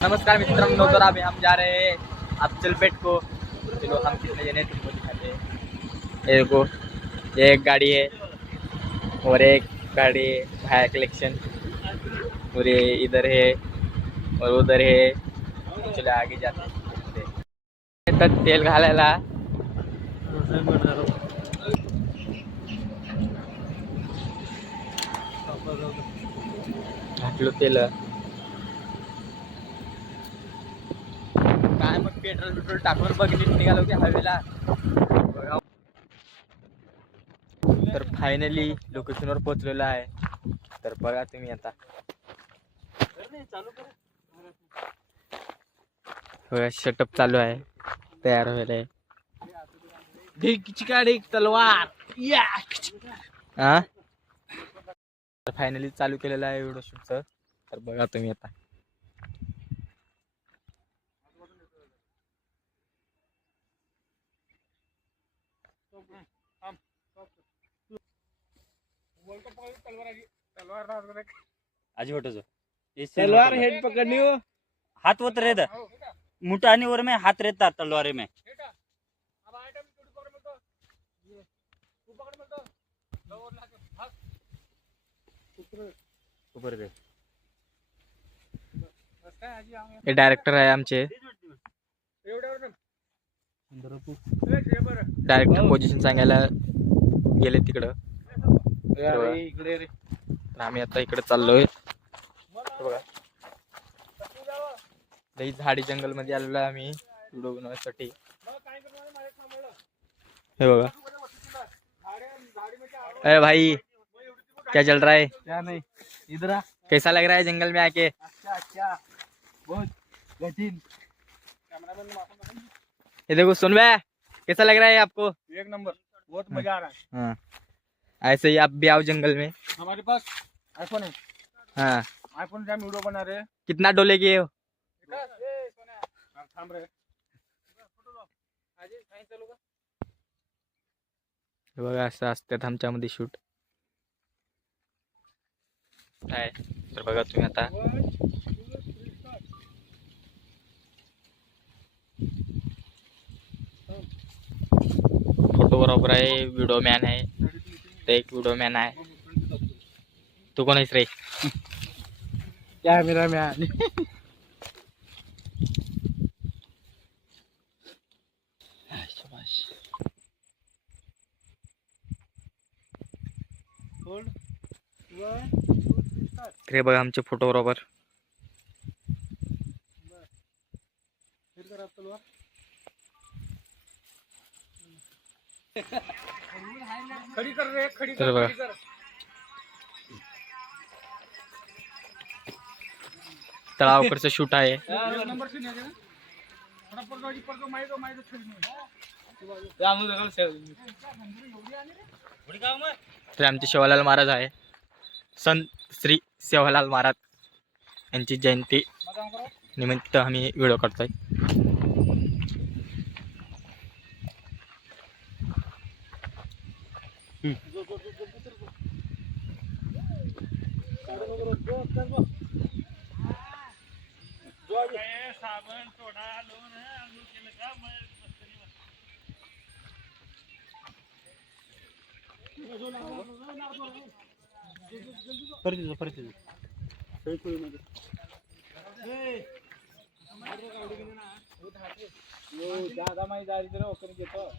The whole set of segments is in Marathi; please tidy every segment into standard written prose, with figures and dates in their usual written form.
नमस्कार मित्रों, तो अभी हम जा रहे हैं अफजलपेट को। चलो हम कितने जने तुमको दिखाते हैं। ये देखो, ये एक गाड़ी है और एक गाड़ी है भाया कलेक्शन, और ये इधर है और उधर है। चलो आगे जाते हैं। तर तेल घालायला घातलो तेल। काय मग पेट्रोल टाकून बघितली निघालो की हवेला। तर फायनली लोकेशनवर पोहोचलेलो आहे। तर बघा तुम्ही आता शटअप चालू आहे, तयार व्हायला आहे। तलवार तर फायनली चालू केलेलं आहे व्हिडिओ शूटचं। तर बघा तुम्ही आता आजी होटो तलवार हेड पकडली हो। हाथ वत रहता मुठानी और में हाथ रहता तलवारे में। ऊपर दे। हे डायरेक्टर आहे आमचे। डायरेक्टर पोझिशन सांगायला गेले तिकडं। तर आम्ही आता इकडे चाललोय। बघा, लई झाडी जंगल मध्ये आलेलो आहे आम्ही व्हिडिओ बनवण्यासाठी। हे बघा, अरे भाई क्या चल रहा है? क्या नहीं, इधर आ। कैसा लग रहा है जंगल में आके? अच्छा बहुत कठिन। ये देखो सुन बे, कैसा लग रहा है आपको? एक नंबर, बहुत मजा आ रहा है। हाँ, ऐसे ही आप भी आओ जंगल में। हमारे पास आईफोन है, हाँ, आईफोन से हम वीडियो बना रहे हैं। कितना डोले के हो? थांब रहे। हे बघा, असं असतात आमच्यामध्ये शूट काय। तर बघा तुम्ही आता फोटोग्राफर आहे, व्हिडिओ मॅन आहे, ते एक व्हिडिओ मॅन आहे। तू कोण आहेस रे? क्या मेरा मैन। हे बघा आमचे फोटोग्राफर। खड़ी कर रहे, खड़ी तर बघा, तळावकडचं शूट आहे। नंबर से नहीं है ना। पर तो माइक तर आमचे सेवालाल महाराज आहे। संत श्री सेवालाल महाराज यांची जयंती निमित्त आम्ही व्हिडिओ काढतोय। ज्यादा माहिती झाली तर ओपन घेतो।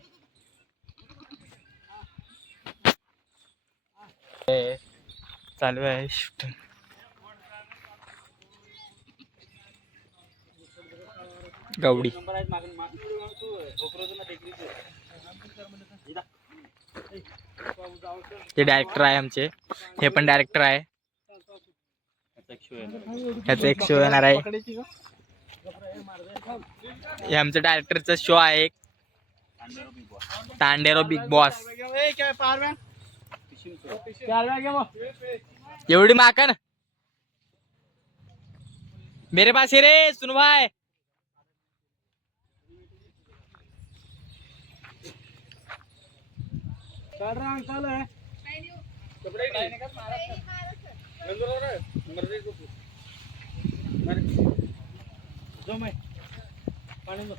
चालू आहे शूटिंग। गावडी ते डायरेक्टर आहे आमचे। हे पण डायरेक्टर आहे। ह्याचा एक शो येणार आहे। हे आमच्या डायरेक्टरचा शो आहे, तांडेरो बिग बॉस। एवढी माकन मेरे पास है रे, सुन भाई। अंकल है दो मैं पानी दो